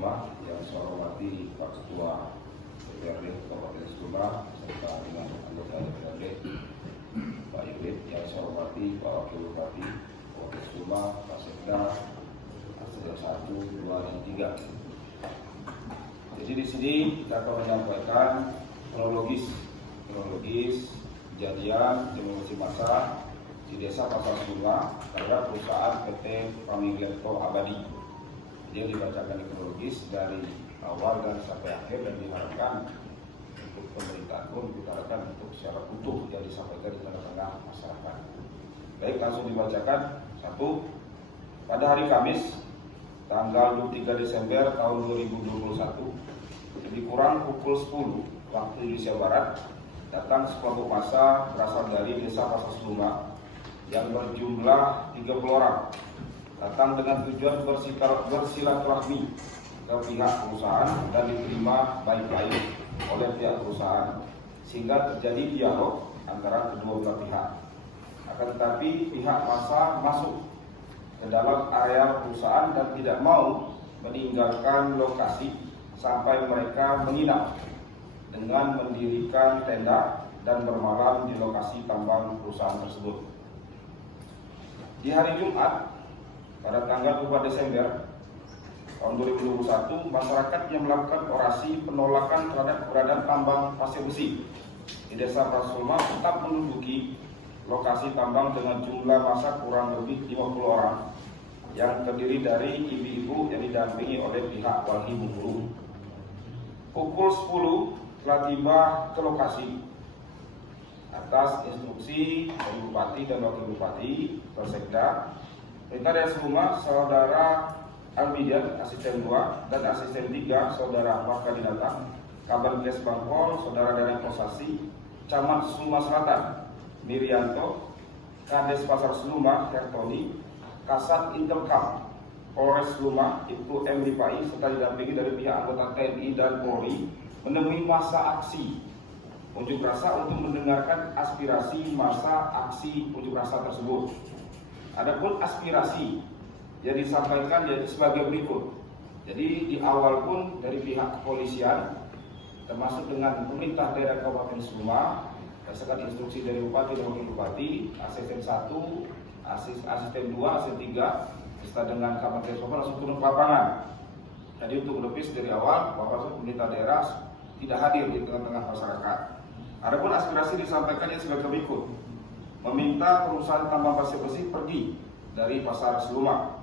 Suma yang saya hormati Pak Ketua DPRD Kabupaten Suma serta dengan anggota DPRD Pak Yudit, yang saya hormati Pak Wakil Bupati Kabupaten Suma, Pak Sekda, Asisten 1, 2, dan 3. Jadi di sini kita akan menyampaikan kronologis kejadian demolisi massal di Desa Pasar Suma terhadap perusahaan PT Pamigliarto Abadi. Dia dibacakan di kronologis dari awal dan sampai akhir, dan diharapkan untuk pemerintahan pun diharapkan untuk secara utuh yang disampaikan di tengah-tengah masyarakat. Baik, langsung dibacakan. 1. Pada hari Kamis tanggal 23 Desember tahun 2021, lebih kurang pukul 10 waktu Indonesia Barat, datang sekelompok massa berasal dari Desa Pasar Suma yang berjumlah 30 orang, datang dengan tujuan bersilaturahmi ke pihak perusahaan dan diterima baik-baik oleh pihak perusahaan, sehingga terjadi dialog antara kedua belah pihak. Akan tetapi pihak massa masuk ke dalam area perusahaan dan tidak mau meninggalkan lokasi sampai mereka menginap dengan mendirikan tenda dan bermalam di lokasi tambang perusahaan tersebut. Di hari Jumat pada tanggal 2 Desember tahun 2021, masyarakat yang melakukan orasi penolakan terhadap keberadaan tambang pasir besi di Desa Pasar Suma tetap menduduki lokasi tambang dengan jumlah massa kurang lebih 50 orang yang terdiri dari ibu-ibu yang didampingi oleh pihak wali buru. Pukul 10 telah tiba ke lokasi atas instruksi dari Bupati dan Wakil Bupati, Sekda, Perintah Daerah Suma, Saudara Almidian, Asisten 2, dan Asisten 3, Saudara Ahmad Kadinata, Kabar Ges Bangkol, Saudara Daerah Kosasi, Camat Suma Selatan, Mirianto, Kades Pasar Suma, Hertoni, Kasat Interkam, Polres Suma, Ibtu M. Ripai, serta didampingi dari pihak anggota TNI dan Polri, menemui masa aksi unjuk rasa untuk mendengarkan aspirasi masa aksi unjuk rasa tersebut. Adapun aspirasi yang disampaikan yaitu sebagai berikut. Jadi di awal pun dari pihak kepolisian, termasuk dengan pemerintah daerah Kabupaten Suma, berdasarkan instruksi dari Bupati dan Wakil Bupati, Asisten 1, Asisten 2, Asisten 3, serta dengan Kabupaten Suma langsung turun ke lapangan. Jadi untuk menepis dari awal bahwa pemerintah daerah tidak hadir di tengah-tengah masyarakat. Adapun aspirasi disampaikan yang sebagai berikut: meminta perusahaan tambang pasir besi pergi dari Pasar Suma.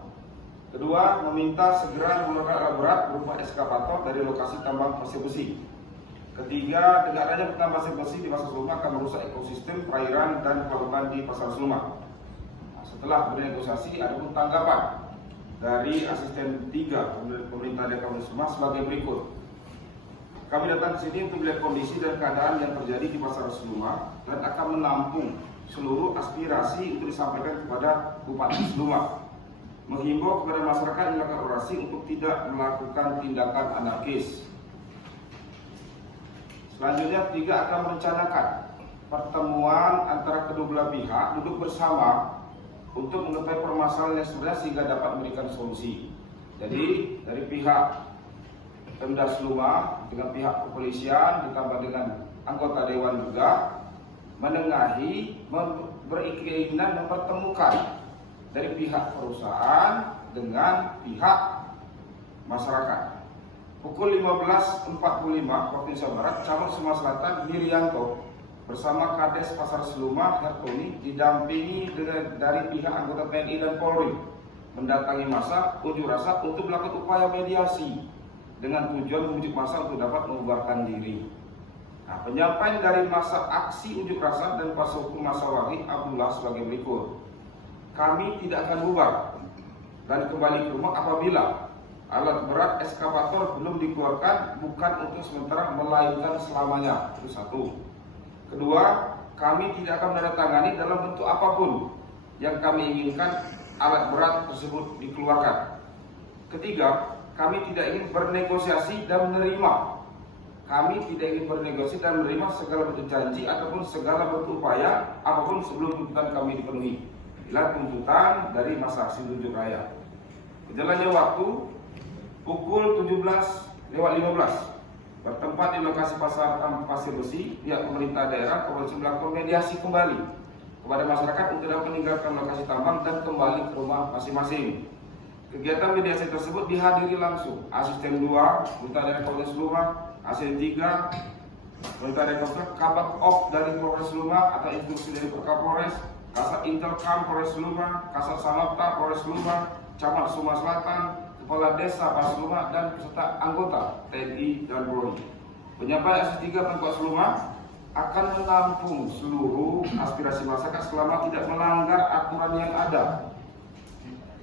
Kedua, meminta segera mengeluarkan alat berat berupa eskavator dari lokasi tambang pasir besi. Ketiga, dengan adanya tambang pasir besi di Pasar Suma akan merusak ekosistem perairan dan pelabuhan di Pasar Suma. Setelah bernegosiasi, ada pun tanggapan dari Asisten 3 Pemerintah Daerah Kabupaten Suma sebagai berikut. Kami datang ke sini untuk melihat kondisi dan keadaan yang terjadi di Pasar Suma dan akan menampung seluruh aspirasi untuk disampaikan kepada Bupati Suma. Menghimbau kepada masyarakat yang melakukan orasi untuk tidak melakukan tindakan anarkis. Selanjutnya, 3 akan merencanakan pertemuan antara kedua belah pihak duduk bersama untuk mengetahui permasalahan yang sebenarnya sehingga dapat memberikan solusi. Jadi dari pihak Pemda Suma dengan pihak kepolisian ditambah dengan anggota dewan juga menengahi, berkeinginan mempertemukan dari pihak perusahaan dengan pihak masyarakat. Pukul 15.45 waktu Indonesia Barat, Camat Suma Selatan Mirianto bersama Kades Pasar Suma Hertoni didampingi dari pihak anggota TNI dan Polri mendatangi massa unjuk rasa untuk melakukan upaya mediasi dengan tujuan membujuk massa untuk dapat membubarkan diri. Nah, penyampaian dari massa aksi unjuk rasa dan kuasa hukum massa Wali Abdullah sebagai berikut: kami tidak akan bubar dan kembali ke rumah apabila alat berat eskavator belum dikeluarkan, bukan untuk sementara melainkan selamanya. Itu 1. Kedua, kami tidak akan menandatangani dalam bentuk apapun yang kami inginkan alat berat tersebut dikeluarkan. Ketiga, kami tidak ingin bernegosiasi dan menerima. Kami tidak ingin bernegosiasi dan menerima segala bentuk janji ataupun segala bentuk upaya apapun sebelum tuntutan kami dipenuhi. Bila tuntutan dari masa aksi unjuk raya. Berjalannya waktu, pukul 17:15 bertempat di lokasi pasar Pasir Besi, pihak pemerintah daerah kepolisian melakukan mediasi kembali kepada masyarakat untuk dapat meninggalkan lokasi tambang dan kembali ke rumah masing-masing. Kegiatan mediasi tersebut dihadiri langsung Asisten 2, Perintah Daerah Polres Lumah, Asisten 3, Perintah Daerah Polres, Kabak Op dari Polres Lumah atau instruksi dari Kapolres, Kasat Interkam Polres Lumah, Kasat Samapta Polres Lumah, Camat Suma Selatan, Kepala Desa Pasir Lumah, dan peserta anggota TNI dan Polri. Penyampaian Asisten 3 Pemkot Lumah akan menampung seluruh aspirasi masyarakat selama tidak melanggar aturan yang ada.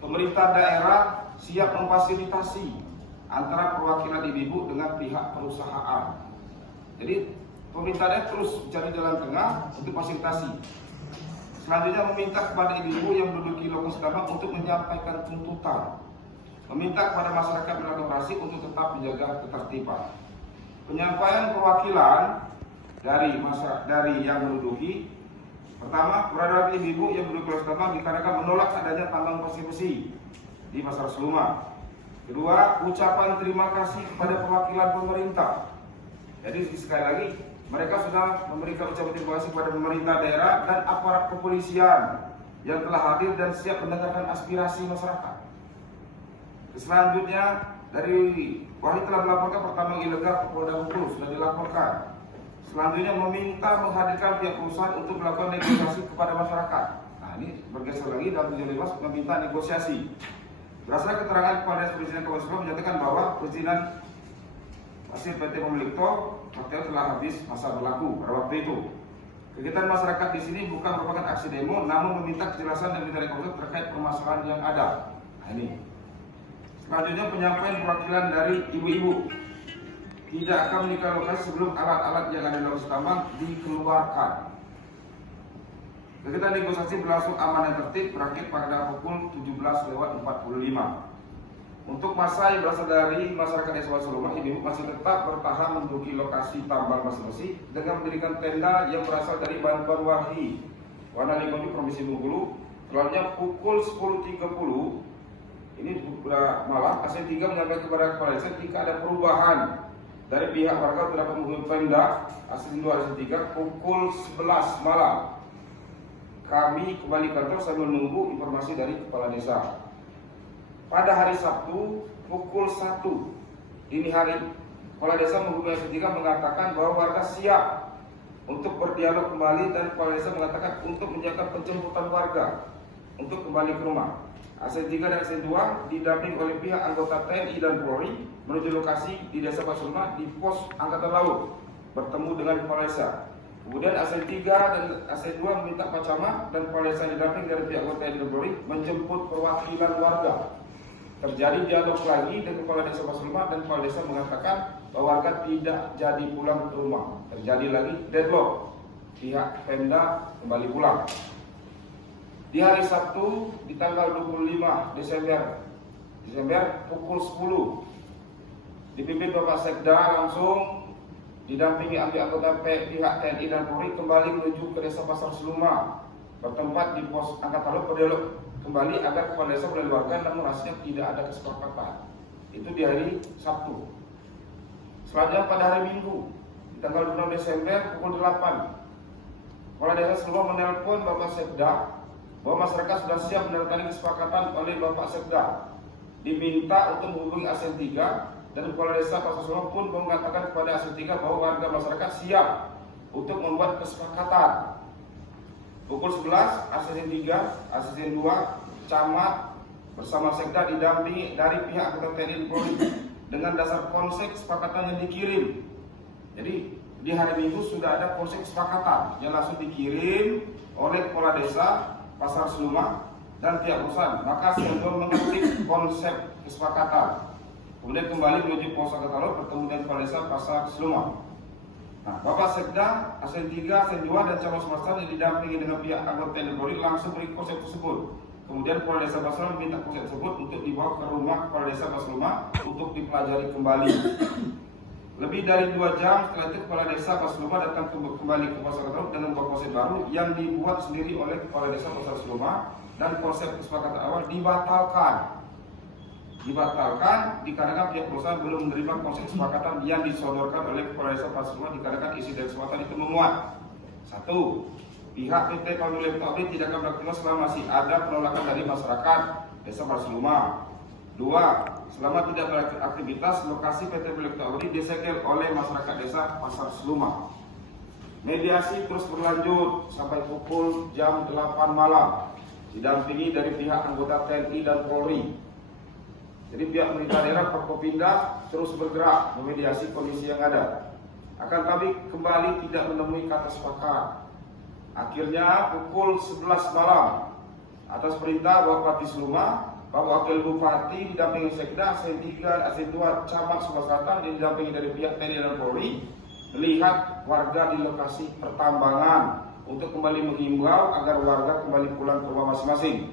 Pemerintah daerah siap memfasilitasi antara perwakilan ibu-ibu dengan pihak perusahaan. Jadi pemerintah daerah terus mencari jalan tengah untuk fasilitasi. Selanjutnya meminta kepada ibu-ibu yang menduduki lokasi tambang untuk menyampaikan tuntutan. Meminta kepada masyarakat melakukan untuk tetap menjaga ketertiban. Penyampaian perwakilan dari yang menduduki. Pertama, keberadaan ibu-ibu yang menduduki lokasi tambang dikarenakan menolak adanya tambang pasir besi di Pasar Seluma. Kedua, ucapan terima kasih kepada perwakilan pemerintah. Jadi sekali lagi, mereka sudah memberikan ucapan terima kasih kepada pemerintah daerah dan aparat kepolisian yang telah hadir dan siap mendengarkan aspirasi masyarakat. Selanjutnya, dari Wahid telah melaporkan pertambang ilegal ke Polda Bengkulu, sudah dilaporkan. Selanjutnya meminta menghadirkan pihak perusahaan untuk melakukan negosiasi kepada masyarakat. Nah, ini bergeser lagi dalam 75 meminta negosiasi. Berdasarkan keterangan Kepala Perizinan Kabupaten Sumbawa menyatakan bahwa perizinan hasil PT Pemilik Tol telah habis masa berlaku pada waktu itu. Kegiatan masyarakat di sini bukan merupakan aksi demo, namun meminta kejelasan dan meminta rekomendasi terkait permasalahan yang ada. Nah, ini. Selanjutnya penyampaian perwakilan dari ibu-ibu tidak akan menikah lokasi sebelum alat-alat yang ada di lokasi tambang dikeluarkan. Kegiatan negosiasi berlangsung aman dan tertib berakhir pada pukul 17:45. Untuk masa yang berasal dari masyarakat desa Pasir Lumah, ibu masih tetap bertahan menduduki lokasi tambang pasir besi dengan mendirikan tenda yang berasal dari bantuan Walhi Wana Lingkungan Provinsi Bengkulu. Selanjutnya pukul 10:30 ini malam, Asisten 3 menyampaikan kepada Kepala Desa jika ada perubahan dari pihak warga terdapat menghubungi Pemda. Asisten 2 Asisten 3 pukul 11 malam kami kembali kantor sambil menunggu informasi dari Kepala Desa. Pada hari Sabtu pukul 1 dini hari, Kepala Desa menghubungi Asisten 3 mengatakan bahwa warga siap untuk berdialog kembali dan Kepala Desa mengatakan untuk menjaga penjemputan warga untuk kembali ke rumah. Asisten 3 dan Asisten 2 didampingi oleh pihak anggota TNI dan Polri menuju lokasi di Desa Pasir Lumah di pos Angkatan Laut bertemu dengan Kepala Desa. Kemudian Asisten 3 dan Asisten 2 meminta Pak Camat dan Kepala Desa didampingi dari pihak anggota TNI dan Polri menjemput perwakilan warga. Terjadi dialog lagi dengan Kepala Desa Pasir Lumah dan Kepala Desa mengatakan bahwa warga tidak jadi pulang ke rumah. Terjadi lagi deadlock, pihak Pemda kembali pulang. Di hari Sabtu di tanggal 25 Desember pukul 10 dipimpin Bapak Sekda langsung didampingi anggota pihak TNI dan Polri kembali menuju ke Desa Pasar Seluma bertempat di pos Angkatan Laut berdialog kembali agar Kepala Desa melalui warga, namun rasanya tidak ada kesepakatan. Itu di hari Sabtu. Selanjutnya pada hari Minggu di tanggal 6 Desember pukul 8 Kepala Desa Seluma menelpon Bapak Sekda bahwa masyarakat sudah siap menandatangani kesepakatan oleh Bapak Sekda. Diminta untuk menghubungi Asisten 3 dan Kepala Desa Pasar Seluma pun mengatakan kepada Asisten 3 bahwa warga masyarakat siap untuk membuat kesepakatan. Pukul 11 Asisten 3, Asisten 2, Camat bersama Sekda didampingi dari pihak anggota TNI dan Polri dengan dasar konsep kesepakatan yang dikirim. Jadi di hari Minggu sudah ada konsep kesepakatan yang langsung dikirim oleh Kepala Desa Pasar Seluma dan pihak perusahaan. Maka sebelum mengetik konsep kesepakatan, kemudian kembali menuju pos Angkatan Laut bertemu dengan Kepala Desa Pasar Seluma. Nah, Bapak Sekda, Asisten 3, Asisten 2 dan Camat Sumatera yang didampingi dengan pihak anggota TNI Polri langsung beri konsep tersebut. Kemudian Kepala Desa Pasar Seluma meminta konsep tersebut untuk dibawa ke rumah Kepala Desa Pasar Seluma untuk dipelajari kembali. Lebih dari 2 jam setelah itu Kepala Desa Pasar Seluma datang kembali ke Pasar Laut dengan membawa konsep baru yang dibuat sendiri oleh Kepala Desa Pasar Seluma dan konsep kesepakatan awal dibatalkan. dibatalkan dikarenakan pihak perusahaan belum menerima konsep kesepakatan yang disodorkan oleh Kepala Desa Pasuruan dikarenakan isi dari kesepakatan itu memuat. 1. Pihak PT Pamilek Tauhid tidak akan beraktivitas selama masih ada penolakan dari masyarakat Desa Parsluma. 2. Selama tidak beraktivitas, lokasi PT Pamilek Tauhid disegel oleh masyarakat Desa Pasar Seluma. Mediasi terus berlanjut sampai pukul jam 8 malam, didampingi dari pihak anggota TNI dan Polri. Jadi pihak pemerintah daerah Forkopimda terus bergerak memediasi kondisi yang ada. Akan tapi kembali tidak menemui kata sepakat. Akhirnya pukul 11 malam atas perintah Bapak Bupati Seluma, Bapak Wakil Bupati didampingi Sekda, ASN 3, ASN 2 Camat Sumba Selatan didampingi dari pihak TNI dan Polri melihat warga di lokasi pertambangan untuk kembali menghimbau agar warga kembali pulang ke rumah masing-masing.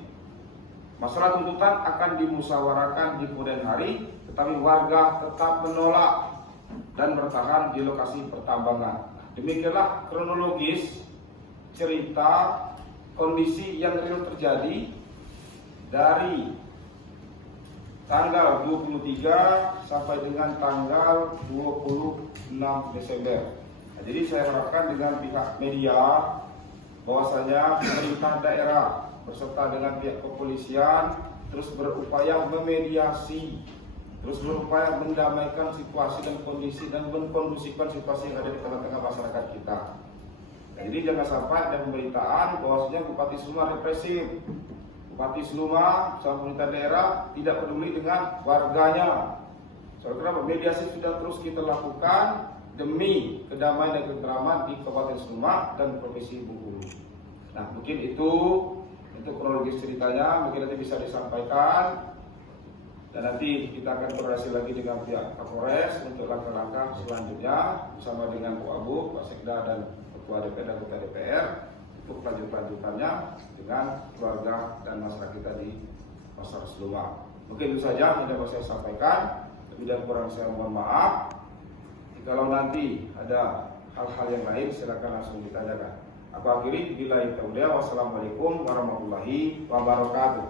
Masalah tuntutan akan dimusyawarahkan di kemudian hari, tetapi warga tetap menolak dan bertahan di lokasi pertambangan. Demikianlah kronologis cerita kondisi yang real terjadi dari tanggal 23 sampai dengan tanggal 26 Desember. Nah, jadi saya harapkan dengan pihak media bahwasanya pemerintah daerah beserta dengan pihak kepolisian terus berupaya memediasi, terus berupaya mendamaikan situasi dan kondisi dan mengkondusifkan situasi yang ada di tengah-tengah masyarakat kita. Nah, jadi jangan sampai ada pemberitaan bahwasanya Bupati Seluma represif, Bupati Seluma sama pemerintah daerah tidak peduli dengan warganya. Soalnya mediasi sudah terus kita lakukan demi kedamaian dan ketentraman di Kabupaten Seluma dan Provinsi Bengkulu. Nah, mungkin itu untuk kronologis ceritanya, mungkin nanti bisa disampaikan dan nanti kita akan koordinasi lagi dengan pihak Kapolres untuk langkah-langkah selanjutnya bersama dengan Bu Abu, Pak Sekda dan Ketua DPR dan Ketua DPR untuk lanjutannya dengan keluarga dan masyarakat kita di Pasar Seluma. Mungkin itu saja yang dapat saya sampaikan. Lebih dan kurang saya mohon maaf. Kalau nanti ada hal-hal yang lain silakan langsung ditanyakan. Aku akhiri billahi taufiq. Wassalamualaikum warahmatullahi wabarakatuh.